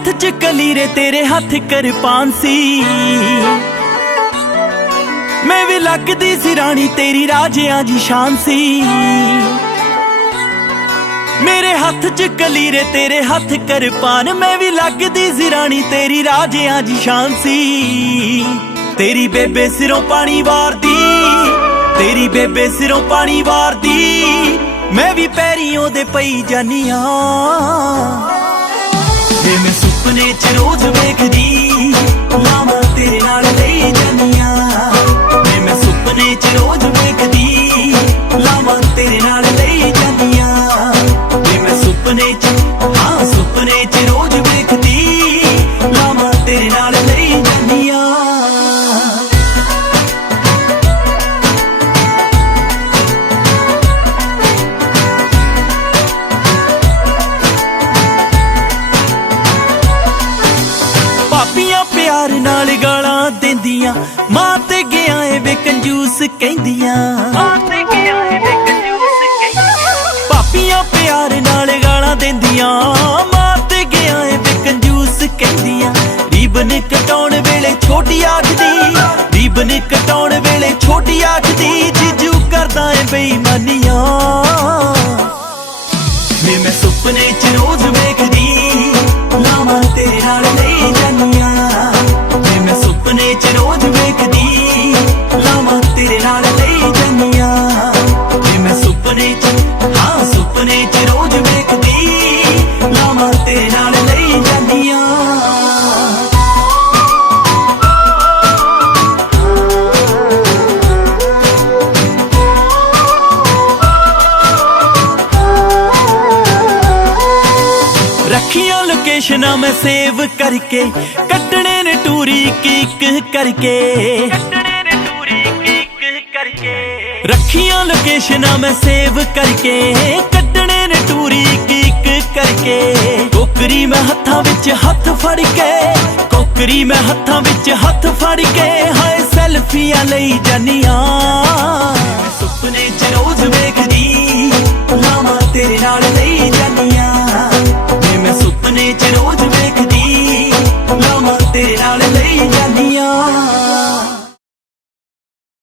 हथ च कलीरे तेरे हथ किरपान सी, मैं भी लगदी सी रानी तेरी राजियां जी शान सी। मेरे हथ च कलीरे तेरे हथ किरपान, मैं भी लगदी सी रानी तेरी राजियां जी शान सी। तेरी बेबे सिरों पानी वारदी, तेरी बेबे सिरों पानी वारदी, मैं भी पैरियों दे पई जानिया। जे मैं सुपने च रोज वेखदी लावां तेरे नाल लई जानिया। जे मैं सुपने च रोज वेखदी लावां तेरे नाल लई जानिया। जे मैं सुपने च सुपने च रोज वेखदी लावां तेरे नाल लई जानिया। भापियां प्यार नाल गालां देंदियां, मां ते गया ए वे कंजूस कहंदियां। भापियां प्यार नाल गालां देंदियां, मां ते गया ए वे कंजूस कहंदियां। रीबन कटाउण वेले छोटी आखदी, रीबन कटाउण वेले छोटी आखदी, जीजू करदा ए बेईमानियां। वे मैं सुपने च रोज वेखदी लावां तेरे नाल लई जानिया। वे मैं सुपने च रोज वेखदी लावां तेरे नाल लई जानिया। वे मैं सुपने च सुपने च रोज वेखदी लावां तेरे नाल लई जानिया। रखियां लोकेशनां मैं सेव करके, कट्टने ने टूरी एक करके। रखियां लोकेशनां मैं सेव करके, कट्टने ने टूरी एक करके। कोकरी मैं हत्थां विच हत्थ फड़ के, कोकरी मैं हत्थां विच हत्थ फड़ के, हाय सैल्फियां लई जानिया। सुपने च रोज वेखदी लावां तेरे नाल लई